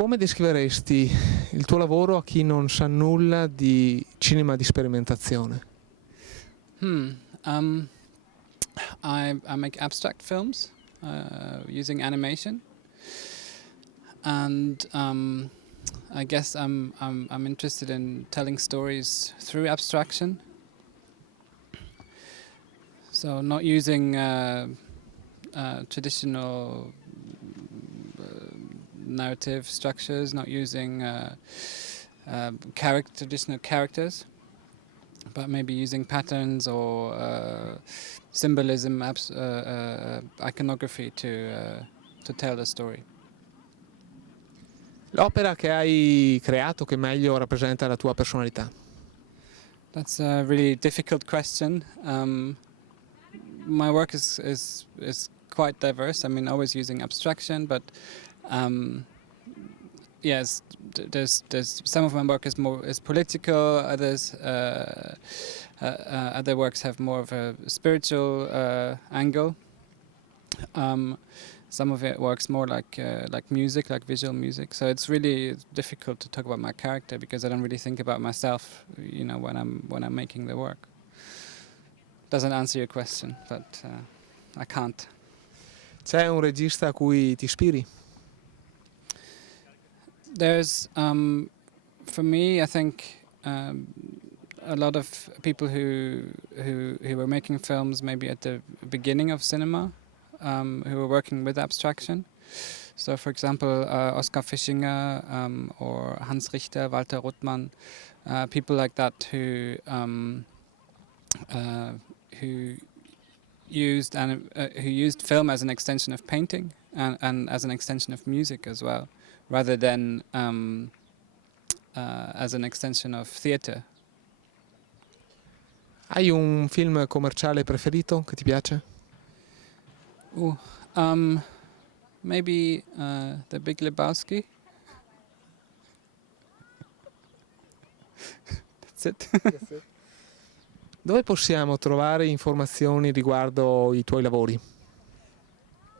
Come descriveresti il tuo lavoro a chi non sa nulla di cinema di sperimentazione? I make abstract films using animation, and I guess I'm interested in telling stories through abstraction. So not using traditional narrative structures, not using traditional characters, but maybe using patterns or symbolism, iconography to tell the story. L'opera che hai creato che meglio rappresenta la tua personalità? That's a really difficult question. My work is quite diverse. I mean, always using abstraction, but yes, there's some of my work is political. Others other works have more of a spiritual angle. Some of it works more like music, like visual music. So it's really difficult to talk about my character because I don't really think about myself, you know, when I'm making the work. Doesn't answer your question, but I can't. C'è un regista a cui ti ispiri? There's, for me, I think a lot of people who were making films maybe at the beginning of cinema, who were working with abstraction. So, for example, Oskar Fischinger or Hans Richter, Walter Ruttmann, people like that who used film as an extension of painting and as an extension of music as well, rather than as an extension of theatre. Hai un film commerciale preferito che ti piace? Maybe The Big Lebowski. That's it. Dove possiamo trovare informazioni riguardo i tuoi lavori?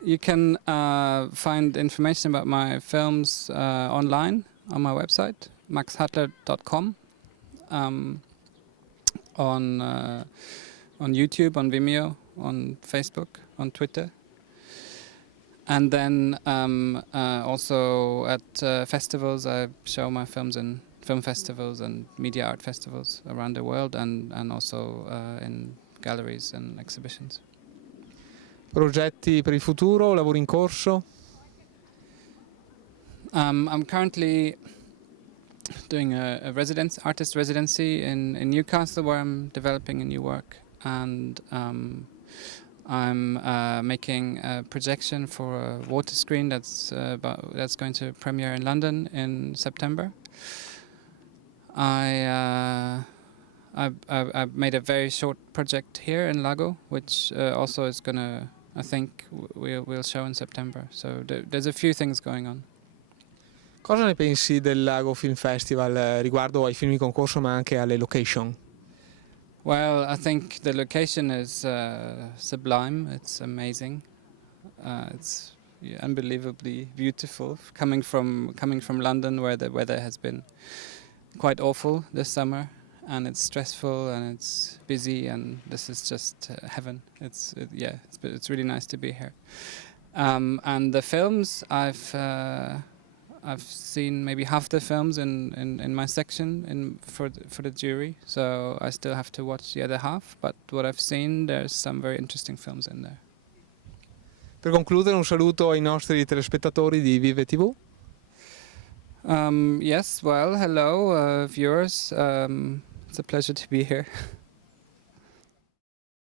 You can find information about my films online on my website, maxhartler.com, on YouTube, on Vimeo, on Facebook, on Twitter. And then also at festivals, I show my films in film festivals and media art festivals around the world, and also in galleries and exhibitions. Progetti per il futuro, lavori in corso? I'm currently doing a artist residency in Newcastle, where I'm developing a new work, and I'm making a projection for a water screen that's going to premiere in London in September. I've made a very short project here in Lago, which also is gonna, I think, we'll show in September. So there's a few things going on. Cosa ne pensi del Lago Film Festival riguardo ai film in concorso ma anche alle location? Well, I think the location is sublime. It's amazing. It's unbelievably beautiful. Coming from London, where the weather has been quite awful this summer, and it's stressful and it's busy, and this is just heaven. It's really nice to be here. And the films, I've seen maybe half the films in my section for the jury, so I still have to watch the other half, but what I've seen, there's some very interesting films in there. Per concludere, un saluto ai nostri telespettatori di Vive TV. Yes, well, hello viewers, it's a pleasure to be here.